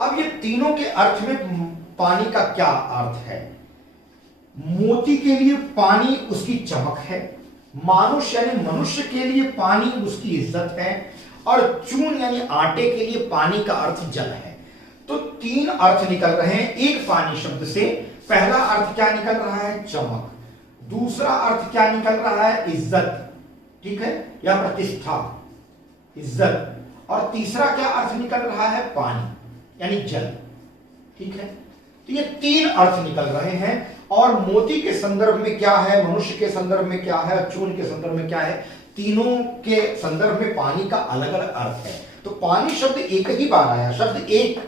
अब ये तीनों के अर्थ में पानी का क्या अर्थ है? मोती के लिए पानी उसकी चमक है, मानुष यानी मनुष्य के लिए पानी उसकी इज्जत है, और चून यानी आटे के लिए पानी का अर्थ जल है। तो तीन अर्थ निकल रहे हैं एक पानी शब्द से। पहला अर्थ क्या निकल रहा है? चमक। दूसरा अर्थ क्या निकल रहा है? इज्जत, ठीक है, या प्रतिष्ठा, इज्जत। और तीसरा क्या अर्थ निकल रहा है? पानी यानी जल, ठीक है। तो ये तीन अर्थ निकल रहे हैं। और मोती के संदर्भ में क्या है, मनुष्य के संदर्भ में क्या है, चून के संदर्भ में क्या है, तीनों के संदर्भ में पानी का अलग अलग अर्थ है। तो पानी शब्द एक ही बार आया, शब्द एक,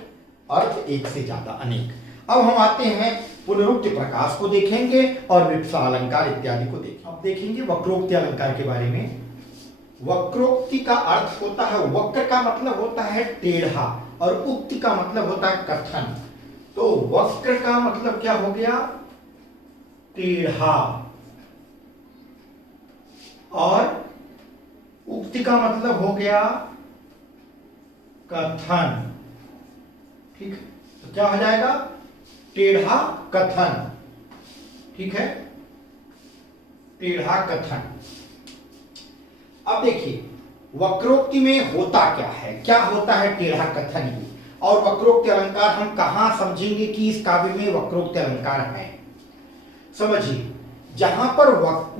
अर्थ एक से ज्यादा अनेक। अब हम आते हैं पुनरुक्ति प्रकाश को देखेंगे और विप्सा अलंकार इत्यादि को देखेंगे। अब देखेंगे वक्रोक्ति अलंकार के बारे में। वक्रोक्ति का अर्थ होता है, वक्र का मतलब होता है टेढ़ा और उक्ति का मतलब होता है कथन। तो वक्र का मतलब क्या हो गया? टेढ़ा, और उक्ति का मतलब हो गया कथन। ठीक है, तो क्या हो जाएगा? टेढ़ा कथन। ठीक है, टेढ़ा कथन। अब देखिए वक्रोक्ति में होता क्या है, क्या होता है टेढ़ा कथन ही, और वक्रोक्ति अलंकार हम कहां समझेंगे कि इस काव्य में वक्रोक्ति अलंकार है। समझिए, जहां पर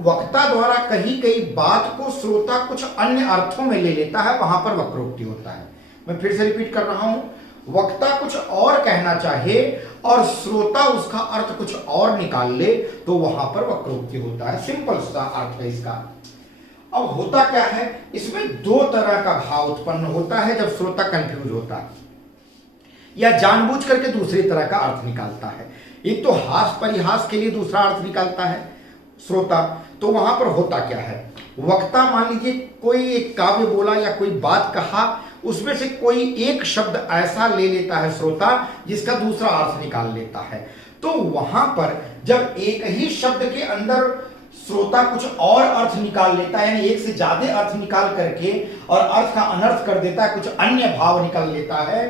वक्ता द्वारा कही गई बात को श्रोता कुछ अन्य अर्थों में ले लेता है, वहां पर वक्रोक्ति होता है। मैं फिर से रिपीट कर रहा हूं, वक्ता कुछ और कहना चाहे और श्रोता उसका अर्थ कुछ और निकाल ले, तो वहां पर वक्रोक्ति होता है। सिंपल सा अर्थ है इसका। अब होता क्या है, इसमें दो तरह का भाव उत्पन्न होता है जब श्रोता कंफ्यूज होता है या जानबूझ करके दूसरी तरह का अर्थ निकालता है। एक तो हास परिहास के लिए दूसरा अर्थ निकालता है श्रोता, तो वहां पर होता क्या है, वक्ता मान लीजिए कोई एक काव्य बोला या कोई बात कहा, उसमें से कोई एक शब्द ऐसा ले लेता है श्रोता जिसका दूसरा अर्थ निकाल लेता है। तो वहां पर जब एक ही शब्द के अंदर श्रोता कुछ और अर्थ निकाल लेता है, यानी एक से ज्यादा अर्थ निकाल करके और अर्थ का अनर्थ कर देता है, कुछ अन्य भाव निकाल लेता है,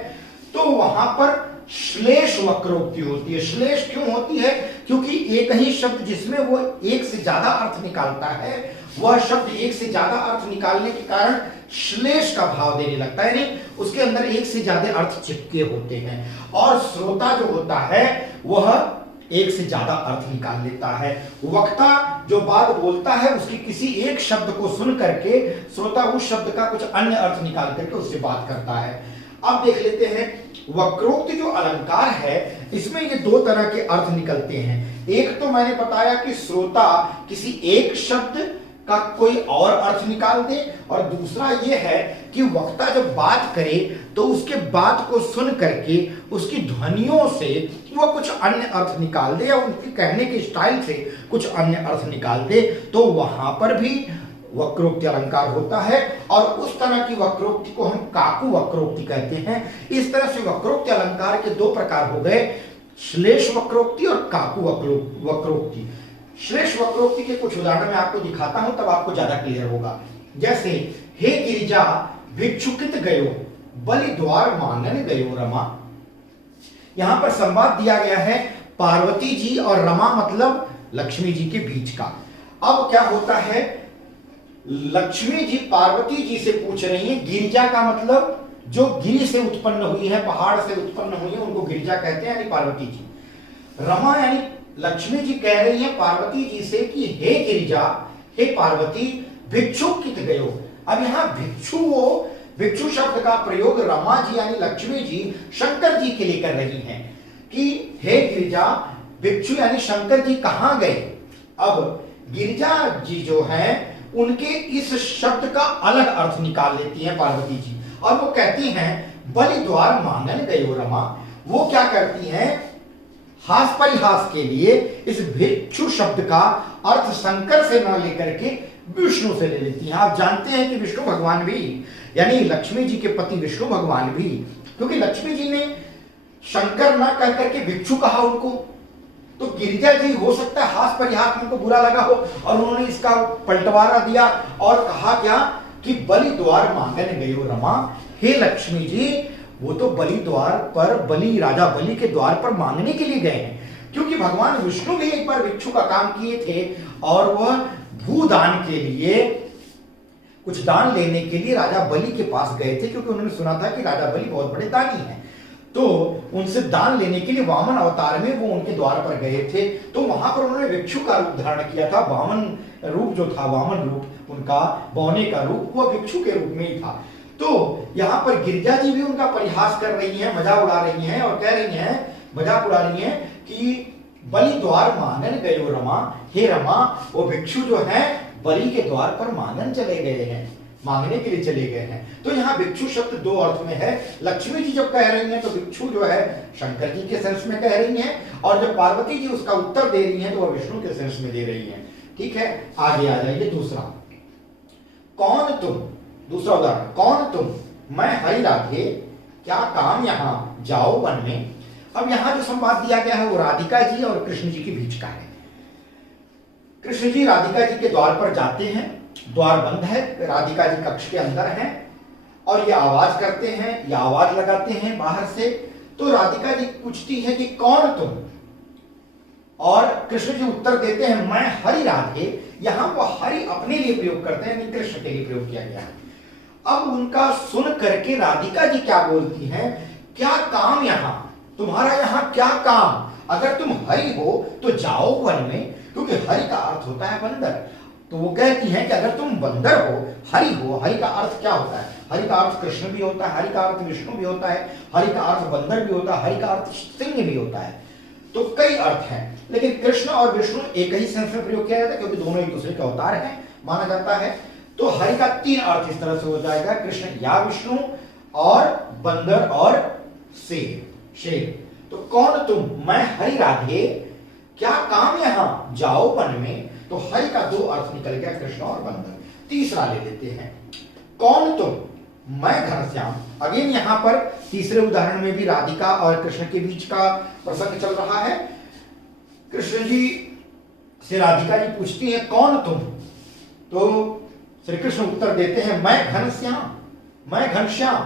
तो वहां पर श्लेष वक्रोक्ति होती है। श्लेष क्यों होती है? क्योंकि एक ही शब्द जिसमें वो एक से ज्यादा अर्थ निकालता है, वह शब्द एक से ज्यादा अर्थ निकालने के कारण श्लेष का भाव देने लगता है, यानी उसके अंदर एक से ज्यादा अर्थ चिपके होते हैं, और श्रोता जो होता है वह एक से ज्यादा अर्थ निकाल लेता है। वक्ता जो बात बोलता है उसकी किसी एक शब्द को सुन करके श्रोता उस शब्द का कुछ अन्य अर्थ निकाल करके उससे बात करता है। अब देख लेते हैं वक्रोक्ति जो अलंकार है, इसमें ये दो तरह के अर्थ निकलते हैं। एक तो मैंने बताया कि श्रोता किसी एक शब्द का कोई और अर्थ निकाल दे, और दूसरा ये है कि वक्ता जब बात करे तो उसके बात को सुन करके उसकी ध्वनियों से वह कुछ अन्य अर्थ निकाल दे या उनके कहने के स्टाइल से कुछ अन्य अर्थ निकाल दे, तो वहां पर भी वक्रोक्ति अलंकार होता है। और उस तरह की वक्रोक्ति को हम काकू वक्रोक्ति कहते हैं। इस तरह से वक्रोक्ति अलंकार के दो प्रकार हो गए, श्लेष वक्रोक्ति और काकू वक्रोक्ति। श्लेष वक्रोक्ति के कुछ उदाहरण मैं आपको दिखाता हूं, तब आपको ज्यादा क्लियर होगा। जैसे हे गिरिजा भिक्षुकित गयो, बलि द्वार मांगन गयो रमा। यहां पर संवाद दिया गया है पार्वती जी और रमा मतलब लक्ष्मी जी के बीच का। अब क्या होता है, लक्ष्मी जी पार्वती जी से पूछ रही हैं, गिरिजा का मतलब जो गिरि से उत्पन्न हुई है, पहाड़ से उत्पन्न हुई है, उनको गिरिजा कहते हैं, यानी पार्वती जी। रमा यानी लक्ष्मी जी कह रही हैं पार्वती जी से कि हे गिरिजा, हे पार्वती, भिक्षु कित गयो। अब यहां भिक्षु शब्द का प्रयोग रमा जी यानी लक्ष्मी जी शंकर जी के लिए कर रही हैं कि हे गिरिजा, भिक्षु यानी शंकर जी कहां गए। अब गिरिजा जी जो है उनके इस शब्द का अलग अर्थ निकाल लेती हैं पार्वती जी, और वो कहती हैं बलि द्वार मांगन गयो रमा। वो क्या करती हैं, हास परिहास के लिए इस भिक्षु शब्द का अर्थ शंकर से न लेकर के विष्णु से ले लेती हैं। आप जानते हैं कि विष्णु भगवान भी, यानी लक्ष्मी जी के पति विष्णु भगवान भी, क्योंकि लक्ष्मी जी ने शंकर न कह करके भिक्षु कहा उनको, तो गिरिजा जी हो सकता है हास परिहास उनको बुरा लगा हो और उन्होंने इसका पलटवारा दिया और कहा क्या कि बलि द्वार मांगन गयो रमा। हे लक्ष्मी जी, वो तो बलि द्वार पर, बलि राजा बलि के द्वार पर मांगने के लिए गए हैं, क्योंकि भगवान विष्णु भी एक बार भिक्षु का काम किए थे और वह भूदान के लिए, कुछ दान लेने के लिए राजा बलि के पास गए थे, क्योंकि उन्होंने सुना था कि राजा बलि बहुत बड़े दानी हैं। तो उनसे दान लेने के लिए वामन अवतार में वो उनके द्वार पर गए थे, तो वहां पर उन्होंने भिक्षु का रूप धारण किया था। वामन रूप जो था, वामन रूप उनका, बौने का रूप, वह भिक्षु के रूप में ही था। तो यहाँ पर गिरिजा जी भी उनका परिहास कर रही हैं, मजाक उड़ा रही हैं और कह रही हैं, मजाक उड़ा रही हैं कि बलि द्वार मांगन गयो रमा। हे रमा, वो भिक्षु जो है बलि के द्वार पर मांगन चले गए हैं। मांगने के लिए चले गए हैं। तो यहाँ भिक्षु शब्द दो अर्थ में है। लक्ष्मी जी जब कह रही हैं तो भिक्षु जो है शंकर जी के सेंस में कह रही हैं, और जब पार्वती जी उसका उत्तर दे रही हैं तो वह विष्णु के सेंस में दे रही हैं। ठीक है, आगे आ जाइए। दूसरा, कौन तुम, दूसरा उदाहरण, कौन तुम, मैं हरि राधे, क्या काम यहाँ, जाओ वन में। अब यहां जो संवाद दिया गया है वो राधिका जी और कृष्ण जी के बीच का है। कृष्ण जी राधिका जी के द्वार पर जाते हैं, द्वार बंद है, राधिका जी कक्ष के अंदर हैं और ये आवाज करते हैं, ये आवाज लगाते हैं बाहर से। तो राधिका जी पूछती है कि कौन तुम, और कृष्ण जी उत्तर देते हैं मैं हरि राधे। यहां वो हरि अपने लिए प्रयोग करते हैं, कृष्ण के लिए प्रयोग किया गया है। अब उनका सुन करके राधिका जी क्या बोलती हैं, क्या काम यहां, तुम्हारा यहां क्या काम, अगर तुम हरि हो तो जाओ वन में, क्योंकि हरि का अर्थ होता है बंदर। तो वो कहती हैं कि अगर तुम बंदर हो, हरि हो, हरि का अर्थ क्या होता है, हरि का अर्थ कृष्ण भी होता है, हरि का अर्थ विष्णु भी होता है, हरि का अर्थ बंदर भी होता है, हरि का अर्थ सिंह भी होता है। तो कई अर्थ हैं, लेकिन कृष्ण और विष्णु एक ही सेंस में प्रयोग किया जाता है क्योंकि दोनों एक दूसरे के अवतार हैं माना जाता है। तो हरि का तीन अर्थ इस तरह से हो जाएगा, कृष्ण या विष्णु, और बंदर और शेर। तो कौन तुम, मैं हरि राधे, क्या काम यहां, जाओ वन में। तो हरि का दो अर्थ निकल गया, कृष्ण और बंदर। तीसरा ले लेते हैं, कौन तुम, मैं घनश्याम। अगेन यहां पर तीसरे उदाहरण में भी राधिका और कृष्ण के बीच का प्रसंग चल रहा है। कृष्ण जी से राधिका जी पूछती हैं कौन तुम, तो श्री कृष्ण उत्तर देते हैं मैं घनश्याम, मैं घनश्याम।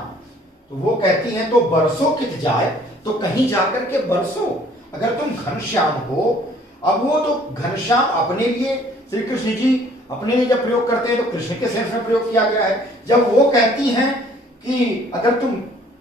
तो वो कहती हैं तो बरसों कित जाए, तो कहीं जाकर के बरसों, अगर तुम घनश्याम हो। अब वो तो घनश्याम अपने लिए, श्री कृष्ण जी अपने लिए जब प्रयोग करते हैं तो कृष्ण के सेंस में प्रयोग किया गया है। जब वो कहती हैं कि अगर तुम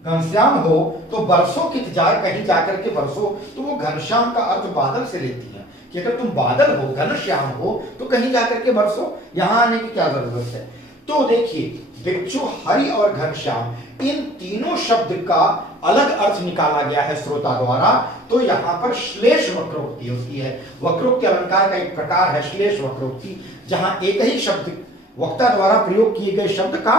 घनश्याम हो तो बरसों कित जाए, कहीं जाकर के बरसों, तो वो घनश्याम का अर्थ बादल से लेती हैं कि अगर तुम बादल हो, घनश्याम हो, तो कहीं जाकर के बरसों, यहां आने की क्या जरूरत है। तो देखिए, भिक्षु, हरि और घनश्याम, इन तीनों शब्द का अलग अर्थ निकाला गया है श्रोता द्वारा। तो यहां पर श्लेष वक्रोक्ति होती है। वक्रोक्ति अलंकार का एक प्रकार है श्लेष वक्रोक्ति, जहां एक ही शब्द वक्ता द्वारा प्रयोग किए गए शब्द का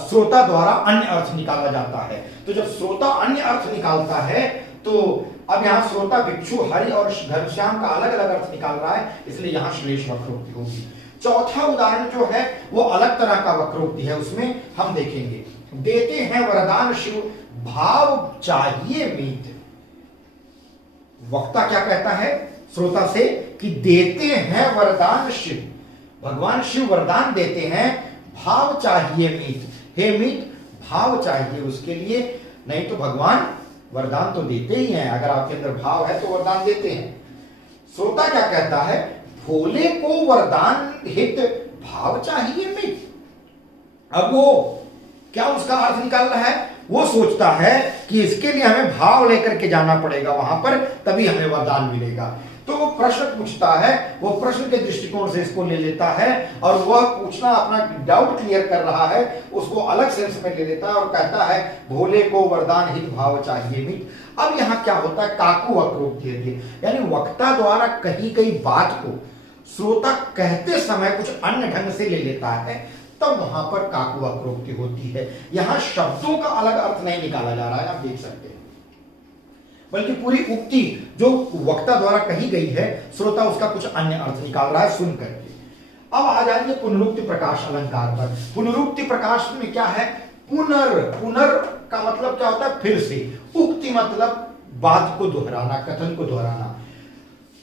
श्रोता द्वारा अन्य अर्थ निकाला जाता है। तो जब श्रोता अन्य अर्थ निकालता है, तो अब यहां श्रोता भिक्षु, हरि और घनश्याम का अलग अलग अर्थ निकाल रहा है, इसलिए यहां श्लेष वक्रोक्ति होगी। चौथा उदाहरण जो है वो अलग तरह का वक्रोक्ति है, उसमें हम देखेंगे, देते हैं वरदान शिव, भाव चाहिए मीत। वक्ता क्या कहता है श्रोता से कि देते हैं वरदान शिव, भगवान शिव वरदान देते हैं, भाव चाहिए मीत, हे मीत भाव चाहिए उसके लिए, नहीं तो भगवान वरदान तो देते ही हैं, अगर आपके अंदर भाव है तो वरदान देते हैं। श्रोता क्या कहता है, भोले को वरदान हित भाव चाहिए मीत। अब वो क्या उसका अर्थ निकाल रहा है, वो सोचता है कि इसके लिए हमें भाव लेकर के जाना पड़ेगा वहां पर, तभी हमें वरदान मिलेगा। तो वो प्रश्न पूछता है, वो प्रश्न के दृष्टिकोण से इसको ले लेता है, और वह पूछना अपना डाउट क्लियर कर रहा है, उसको अलग सेंस में ले लेता है और कहता है भोले को वरदान हित भाव चाहिए मीत। अब यहाँ क्या होता है, काकू वक्रोक्ति होती है, यानी वक्ता द्वारा कही गई बात को श्रोता कहते समय कुछ अन्य ढंग से ले लेता है, तब वहां पर काकू वक्रोक्ति होती है। यहां शब्दों का अलग अर्थ नहीं निकाला जा रहा है, आप देख सकते हैं, बल्कि पूरी उक्ति जो वक्ता द्वारा कही गई है, श्रोता उसका कुछ अन्य अर्थ निकाल रहा है सुन करके। अब आ जाइए पुनरुक्ति प्रकाश अलंकार पर। पुनरुक्ति प्रकाश में क्या है, पुनर का मतलब क्या होता है, फिर से। उक्ति मतलब बात को दोहराना, कथन को दोहराना।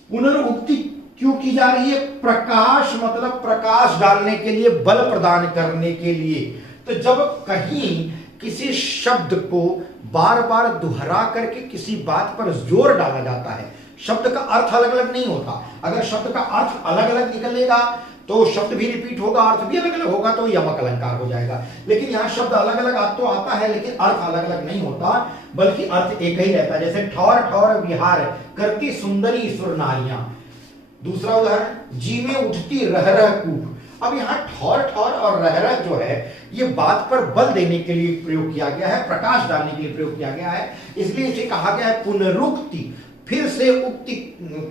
पुनरुक्ति क्यों की जा रही है, प्रकाश मतलब प्रकाश डालने के लिए, बल प्रदान करने के लिए। तो जब कहीं किसी शब्द को बार बार दोहरा करके किसी बात पर जोर डाला जाता है, शब्द का अर्थ अलग अलग नहीं होता। अगर शब्द का अर्थ अलग अलग निकलेगा तो शब्द भी रिपीट होगा, अर्थ भी अलग अलग होगा, तो यमक अलंकार हो जाएगा। लेकिन यहाँ शब्द अलग अलग तो आता है, लेकिन अर्थ अलग अलग नहीं होता, बल्कि अर्थ एक ही रहता है। जैसे ठौर ठौर विहार करती सुंदरी सुर नारियां। दूसरा उदाहरण, जी में उठती रह रह कूप। अब यहाँ ठौर ठौर और रह रह जो है, ये बात पर बल देने के लिए प्रयोग किया गया है, प्रकाश डालने के लिए प्रयोग किया गया है, इसलिए इसे कहा गया है पुनरुक्ति, फिर से उक्ति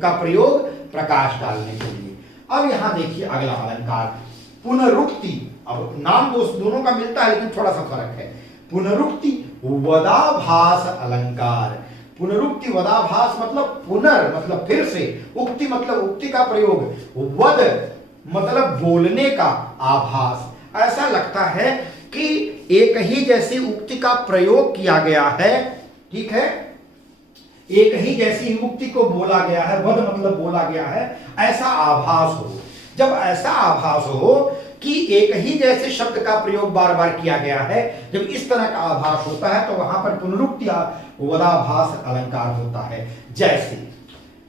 का प्रयोग प्रकाश डालने के लिए। अब यहां देखिए अगला अलंकार, पुनरुक्ति अब नाम दोनों का मिलता है लेकिन थोड़ा सा फर्क है। पुनरुक्ति वदाभास अलंकार। पुनरुक्ति वदाभास मतलब पुनर मतलब फिर से, उक्ति मतलब उक्ति का प्रयोग, वद मतलब बोलने का आभास। ऐसा लगता है कि एक ही जैसी उक्ति का प्रयोग किया गया है, ठीक है, एक ही जैसी उक्ति को बोला गया है, वद मतलब बोला गया है, ऐसा आभास हो। जब ऐसा आभास हो कि एक ही जैसे शब्द का प्रयोग बार बार किया गया है, जब इस तरह का आभास होता है तो वहां पर पुनरुक्ति वदाभास अलंकार होता है। जैसे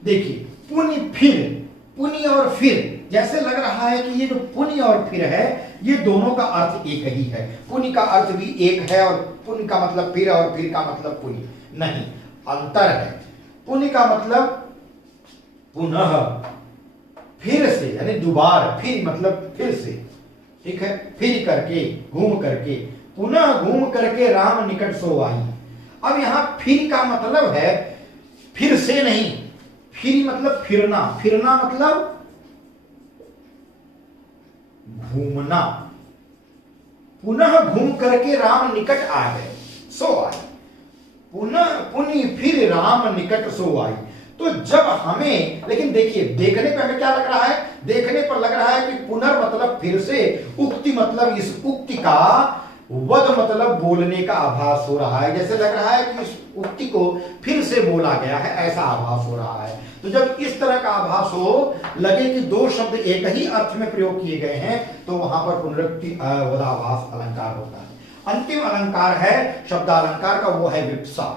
देखिए पुनि फिर, पुनि और फिर, जैसे लग रहा है कि ये जो पुनि और फिर है ये दोनों का अर्थ एक ही है। पुनि का अर्थ भी एक है और पुनि का मतलब फिर और फिर का मतलब पुनि नहीं, अंतर है। पुनि का मतलब पुनः, फिर से यानी दोबारा, फिर मतलब फिर से, ठीक है, फिर करके, घूम करके, पुनः घूम करके राम निकट सो आई। अब यहां फिर का मतलब है फिर से नहीं, फिर मतलब फिरना, फिरना मतलब घूमना। पुनः घूम करके राम निकट आ गए, सो आई, पुनः पुनि फिर राम निकट सो आई। तो जब हमें, लेकिन देखिए देखने पे हमें क्या लग रहा है, देखने पर लग रहा है कि पुनर् मतलब फिर से, उक्ति मतलब इस उक्ति का, वद मतलब बोलने का आभास हो रहा है। जैसे लग रहा है कि इस उक्ति को फिर से बोला गया है, ऐसा आभास हो रहा है। तो जब इस तरह का आभास हो, लगे कि दो शब्द एक ही अर्थ में प्रयोग किए गए हैं, तो वहां पर पुनरुक्ति वदाभास अलंकार होता है। अंतिम अलंकार है शब्दालंकार का, वो है विप्सा।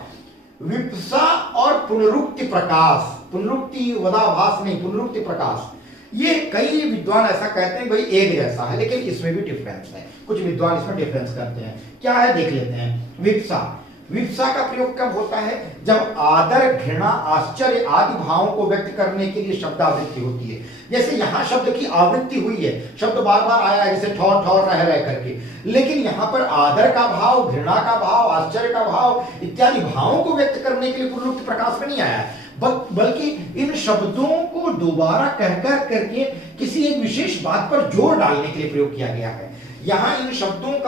विप्सा और पुनरुक्ति प्रकाश, पुनरुक्ति वदाभास नहीं, पुनरुक्ति प्रकाश, ये कई विद्वान ऐसा कहते हैं भाई एक जैसा है, लेकिन इसमें भी डिफरेंस है। कुछ विद्वान इसमें डिफरेंस करते हैं। क्या है देख लेते हैं। विप्सा, विप्सा का प्रयोग कब होता है? जब आदर, घृणा, आश्चर्य आदि भावों को व्यक्त करने के लिए शब्दावृत्ति होती है। जैसे यहां शब्द की आवृत्ति हुई है, शब्द बार बार आया है, जैसे ठौर ठौर रह करके, लेकिन यहां पर आदर का भाव, घृणा का भाव, आश्चर्य का भाव इत्यादि भावों को व्यक्त करने के लिए पुनरुक्ति प्रकाश में नहीं आया है, बल्कि इन शब्दों को दोबारा कहकर करके किसी एक विशेष बात पर जोर डालने के लिए प्रयोग किया गया है। यहां इन शब्दों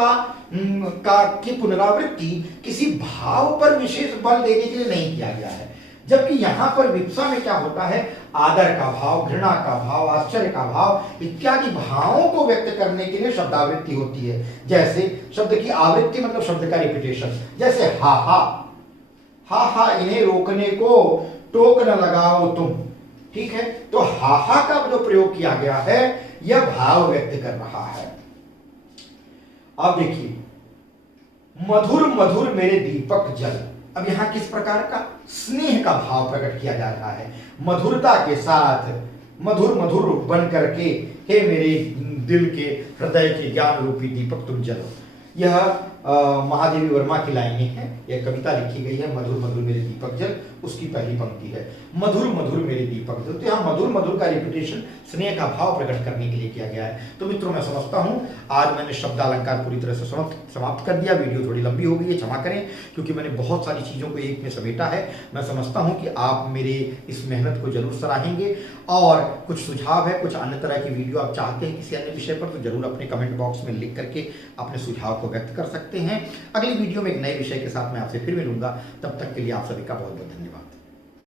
की पुनरावृत्ति किसी भाव पर विशेष बल देने के लिए नहीं किया गया है। जबकि यहां पर विप्सा में क्या होता है, आदर का भाव, घृणा का भाव, आश्चर्य का भाव इत्यादि भावों को व्यक्त करने के लिए शब्दावृत्ति होती है। जैसे शब्द की आवृत्ति मतलब शब्द का रिपीटेशन, जैसे हा हा, हा हा इन्हें रोकने को टोक न लगाओ तुम, ठीक है। तो हा हा का जो प्रयोग किया गया है यह भाव व्यक्त कर रहा है। अब देखिए मधुर मधुर मेरे दीपक जल, अब यहां किस प्रकार का स्नेह का भाव प्रकट किया जा रहा है। मधुरता के साथ मधुर मधुर बन करके हे मेरे दिल के हृदय के ज्ञान रूपी दीपक तुम जलो। यह महादेवी वर्मा की लाइनें हैं, यह कविता लिखी गई है मधुर मधुर मेरे दीपक जल, उसकी पहली पंक्ति है मधुर मधुर मेरे दीपक जल। तो यहाँ मधुर मधुर का रिपीटेशन स्नेह का भाव प्रकट करने के लिए किया गया है। तो मित्रों मैं समझता हूँ आज मैंने शब्दालंकार पूरी तरह से समाप्त कर दिया। वीडियो थोड़ी लंबी हो गई है, क्षमा करें, क्योंकि मैंने बहुत सारी चीज़ों को एक में समेटा है। मैं समझता हूँ कि आप मेरे इस मेहनत को जरूर सराहेंगे, और कुछ सुझाव है, कुछ अन्य तरह की वीडियो आप चाहते हैं किसी अन्य विषय पर, तो जरूर अपने कमेंट बॉक्स में लिख करके अपने सुझाव को व्यक्त कर सकते हैं। अगली वीडियो में एक नए विषय के साथ मैं आपसे फिर मिलूंगा, तब तक के लिए आप सभी का बहुत बहुत धन्यवाद।